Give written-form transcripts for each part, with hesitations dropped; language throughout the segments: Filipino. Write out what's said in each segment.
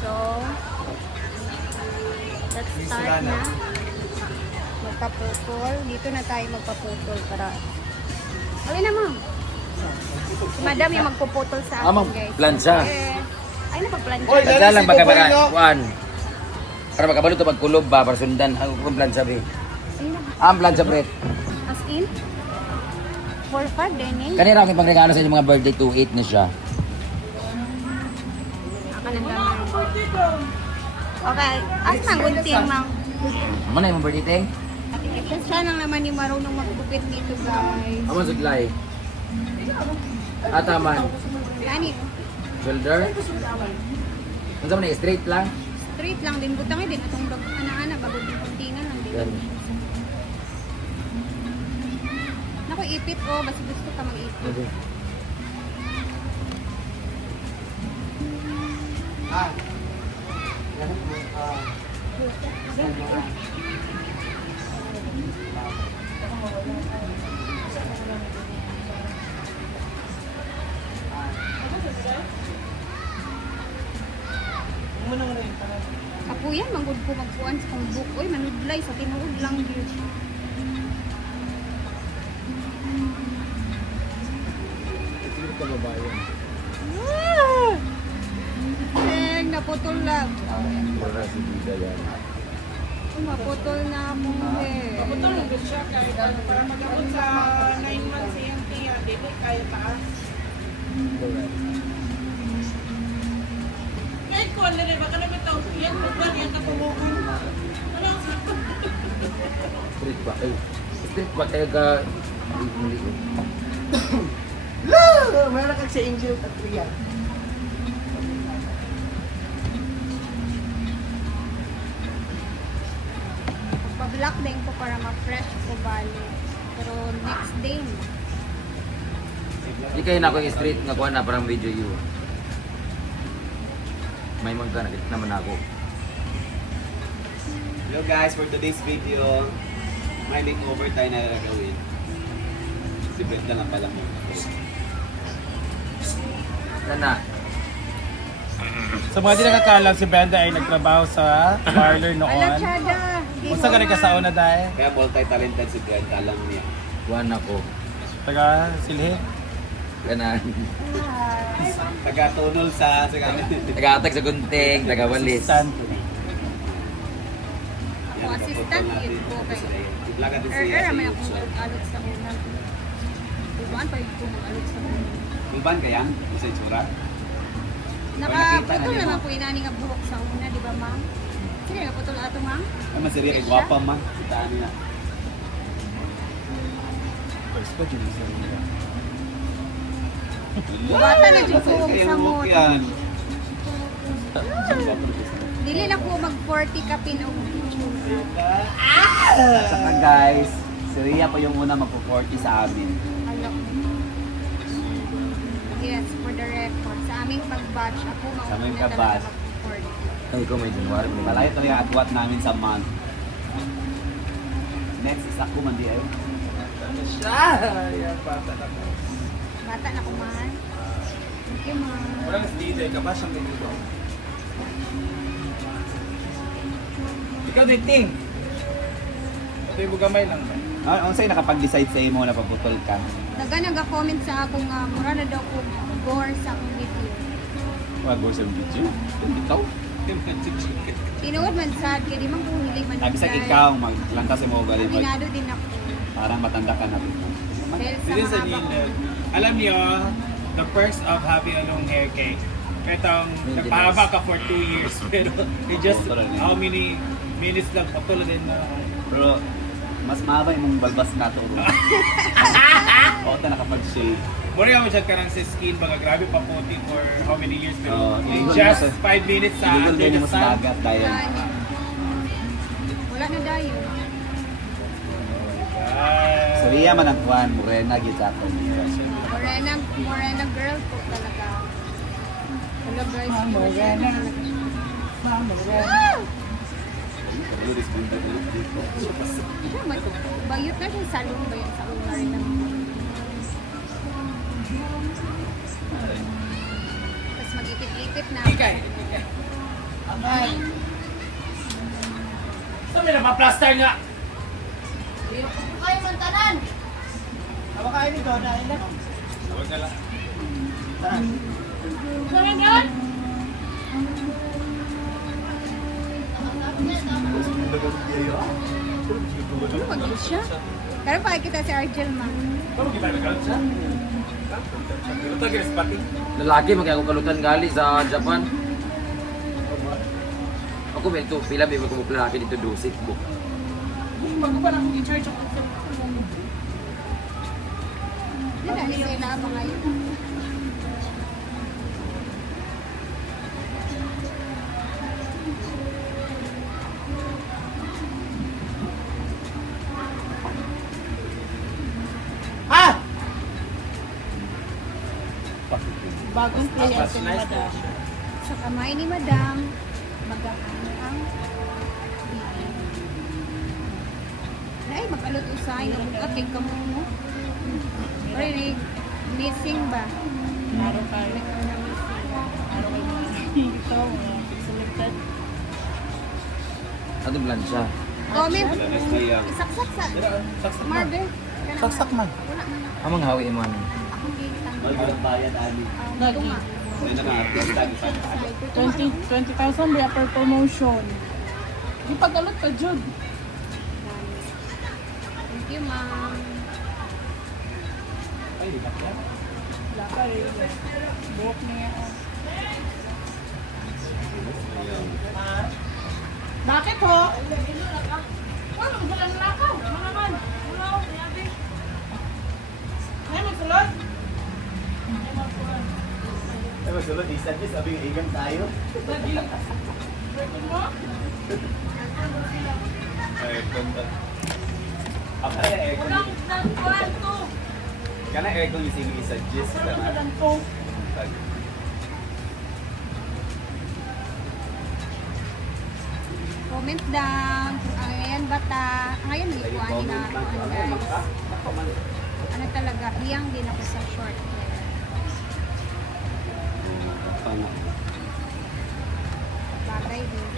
So, let's start na. Magpaputol. Dito na tayo magpaputol para... Alin na, ma'am? Si madam yung magpuputol sa akin, guys. Plancha. Ay, napag-plancha. Plancha lang baka kuan. Para makabalo to pagkulob ba para sundan ang plancha bi. Ang plancha bret. As in? 4-5 din eh. Kanina ako pagregalo sa inyong mga birthday 2-8 na siya. Aka ng gamay. Okay, as mang gunting, ma'am. Ano na yung birthday ting? Ito siya nang naman yung marunong magbukit dito, guys. Aman suglay. Ataman. Gani, Shoulder. Ano sa man straight lang? straight lang din. Butangin din. Itong ana-ana, bago din kuntingan lang din. Yan. Naku, ipit ko. Basta gusto ka mag-ipit. Kapuyan, manggod ko magpuan sa kong book. Uy, manudlay sa tinuod lang yun. Deng, naputol lang. Para si Bida yan. Maputol na akong hair. Kaputol lang din siya kahit ano, para mag-abot sa 9 months yung tiya, dili kaya taas. Kahit ko, ano rin, baka naman tao yan, magban yan katulugan. Street ba? Ay, street ba kaya ka... Muli ko. Meron kang si Angel at Ria. Pag-block din ko para ma-fresh ko bali. Pero next day na. Di kayo na ako yung street nga kuha na parang video you. May mga nakita naman ako. Hello guys, for today's video, may makeover tayo na gagawin. Si Brett lang ang pala mo. Yan na. Sa mga di nakakalam, si Brenda ay nagtrabaho sa parlor Ala, noon. Chada! Kung ka rin ka sa una dahil? Kaya multi-talented si Brett, alam niya. Kuha na ako. Taga Silhit. Ganan. Taga-tunol sa... Taga-atag sa gunting, taga-walis. Assistant. Ako assistant yun po kayo. Iblaga din siya. Naman akong mag-alot sa una. Tubaan pa yung mag-alot sa una. Kulban kaya? Sa itsura? Nakaputol naman po inani nga buhok sa una, di ba ma'am? Sige, nakaputol ato ma'am? Ay, masiri kay gwapa ma. Kita niya. First pa dyan sa una. Bata na dyan buhok sa mo. mood. Yan. Dili na po mag-40 ka pinog. Saka guys, si Ria po yung una magpo-40 sa amin. Alok. Yes, for the record. Sa aming pag-batch, ako Sa aming mauna ka-batch. talaga mag-40. Ay, ikaw may January. Malayo ito yung atwat namin sa month. Next is ako man di ayo. Bata na kumahan. Thank you, ma'am. Walang DJ ka ba siyang ganito? Ikaw dating. Ito yung bugamay lang ba? Ano sa'yo nakapag-decide sa imo na paputol ka? Daga nag-comment sa ako nga, mura na daw ko gore sa akong video. Wag go sa video. Ikaw? Tinuod man sad, kaya di man ko hili man. Sabi sa ikaw, maglantas mo galing mag... Aminado din ako. Parang matanda ka na rin. Dahil sa Dito sa mahaba ko. Nilad. Alam niyo, the perks of having a long hair cake. Itong Maintenance. nagpahaba ka for 2 years pero it just Putol na. how many minutes lang putol din na. Pero mas mahaba yung balbas na to. Oo, ta nakapag-shave. Mura yung siya ka sa skin, baga grabe pa puti for how many years pero in illegal just na 5 minutes sa Illegal under din the mo sa sun. dagat dahil Yan. Wala na dayo. Ay. sa Ria man ang kuhan, morena gyud sa ako. Morena girl po talaga. Hello guys, Morena. Ah! Bayot na siya salon ba yun sa una rin naman. Tapos Mag-ipit-ipit na. Amay. Sabi na, ma-plaster nga. Ay, mantanan! Tawag kayo nito, dahil na. Tawag ka lang. Saan yan? Ano mag siya? Pero pakikita si Argel, ma. Tawag kita nagalit siya. Pero tayo respati. Lalaki, magkakalutan gali sa Japan. Ako may ito, pila may magkamuplaki dito, dosit book. Bago pa lang i-charge ako sa Hindi na, hindi sila mga yun. Ha! bagong kliyente ni Madam. Sa kamay ni Madam, magkakano ang bibig. Ay, mag-alot usay. Nabukat kay kamo mo. Pero missing ba? Araw kayo. Araw kayo. Ito, selected. Ano blansya? Comment. Lanas na yan. Isaksak sa Saksak man. Marvel. Saksak man. Wala man. Amang hawi man. Akong gitang. Magbayad ani. Lagi. Tuma. May na mga artista di pa. 20,000 ba per promotion? Di pag-alot ka, Jud. Thank you, ma'am. Wala ka rin. Buhok niya. Bakit ho? Wala, wala na lakaw. Ano naman? Wala, sabi. Ay, magsulot? Ay, masulod, isa di sabi ng igang tayo. Lagi. Record mo? Aircon ba? Ako na aircon. Walang nagkuhan to. Kana aircon yung sige i-suggest ka na. Walang to. Comment down. Ngayon bata. Ngayon may kuha na. Guys. Ano talaga, iyang din ako sa short hair. Tama. Bagay din.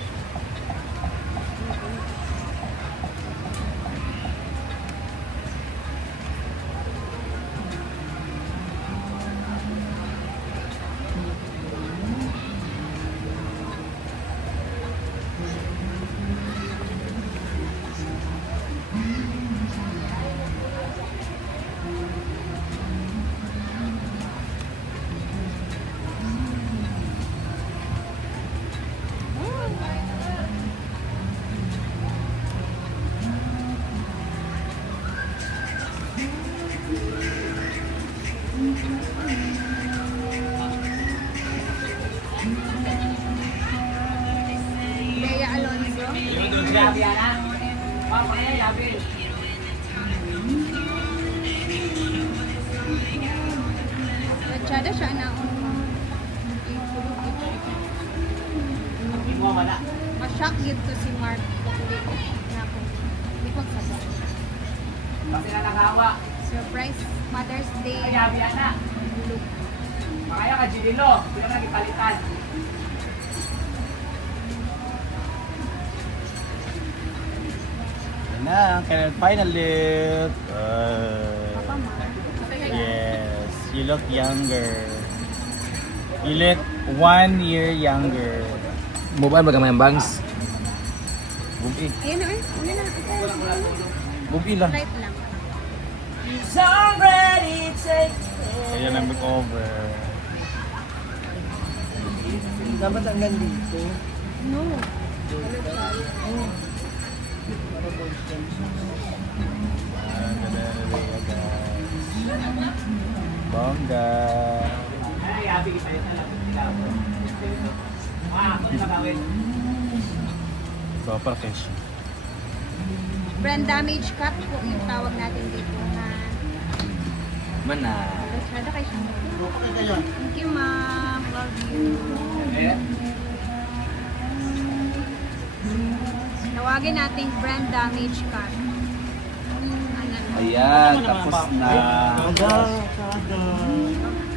Bea Alonso. Ratsyada siya na ma-shock yun to si Mark. Hindi ko magsasabi. Surprise Mother's Day. Look. Makaya ka, Gililo. Pila na gipalitan. Yan na, ang kailan final look. Papa Mark. Yes, you look younger. You look 1 year younger. Mubaan ba kamay ang bangs? Bubi. Ayun na eh. Una na. Bubi lang. Light lang. Ayan ang makeover. Dapat hanggang dito. No. Ganda na rin guys. Bongga. Super fish. Brand damage cut po yung tawag natin dito na Mana. Ratsyada kay siya. Thank you, ma'am. Love you. Tawagin nating brand damage cut. Ayan, tapos na.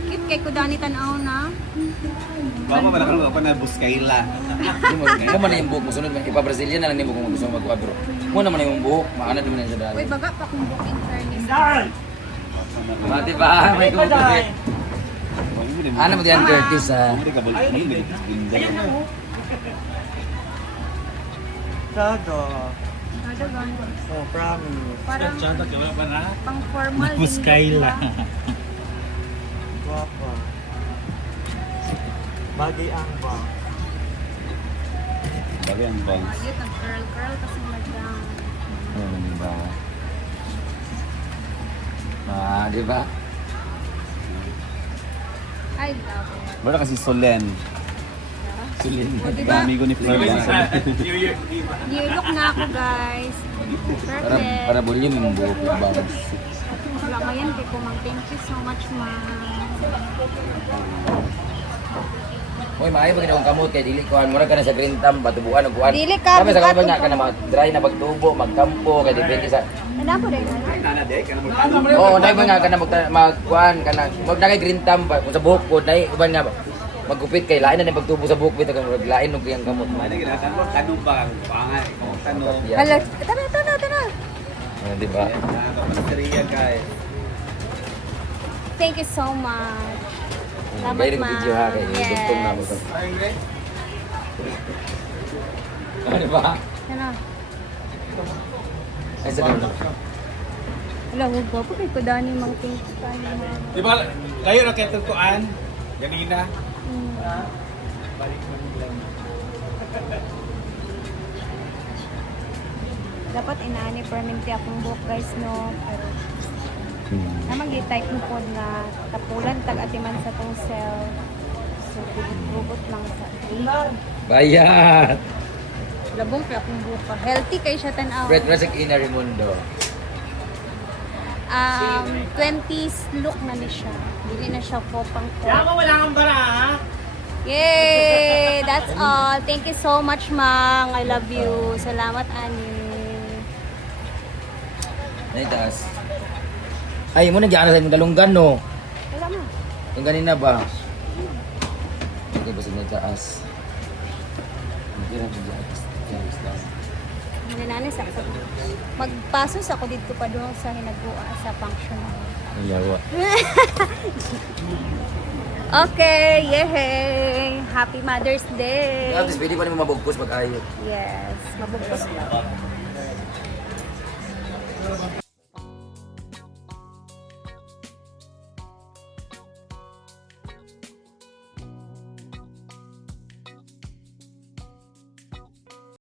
Cute kay ko dani tanaw na. Baka pala ka na buskayla. Mo man yung buhok mo sunod, ipa-Brazilian na lang nimo kung gusto mo magkwadro. Mo naman yung buhok, maana naman yung sa Uy, dali. baga pa kung book in fairness. Di ba? May kumupit. Ano mo diyan Curtis ha? Sada. Nadagan. Oh, promise. Parang wala pa na? pang formal. din Buskayla. ito, diba? Guwapa. Bagay ang ba? Bagay ang bangs. Ayun, nag-curl kasi madam. Di ba? Di ba? I love it. Wala kasi Solen. Sulin. O, diba? Amigo ni Flor. New Year, di ba? New look na ako, guys. Perfect. Para volume yung buhok mo bangs. Wala ngayon kay Kumang. Thank you so much, ma'am. Uy, maayo ba ginawang kamot kay dili kuhan mura ka na sa green thumb batubuan og kuhan. Dili ka, Kami sa bukat kaban nga og- ka na mag-dry na magtubo, magkampo kay depende sa. Ano po rin? Nana de, ka na magtanong. Oo, dai ba nga ka na magkuhan ka na. Wag na kay green thumb ba kung sa buhok ko dai uban nga magkupit kay lain na pagtubo sa buhok bitaw kag lain og iyang kamot. Ano ginatan mo? Tanong ba? Pangan. Tanong. Hala, tara. Di ba? Nakakapasariya guys. Thank you so much. Salamat, Bayar ko ma'am. video ha kay dugtong na mo. Yes. Ano ba? Ano? Ay sa dito. Wala, huwag ko. Pagkay ko dani mang thank you tayo, ma'am. Di ba, kayo na kayo tutuan? Ganina. Dapat inaani permanente akong buhok, guys, no? Pero, namang i-type mo po na tapulan tag-atiman sa tong cell. So, bubot lang sa Bayat. labong pa akong buhok pa. Healthy kay siya tanaw. Fred Rasik Ina Raimundo. 20s look na ni siya. Hindi na siya po pang Wala kang bara, ha? Yay! That's all. Thank you so much, Mang. I love you. Salamat, Ani. Naitaas. Ay, mo nagyan sa imong dalunggan no. Wala mo. Yung ganina ba? Hindi ba sa naitaas? Hindi na nagyan. Manananis ako. Magpasos ako dito pa doon sa hinagbuan sa function. Ang yawa. Okay, yay! Happy Mother's Day! Tapos pwede pa naman mabugkos pag-ayo. Yes, mabugkos lang.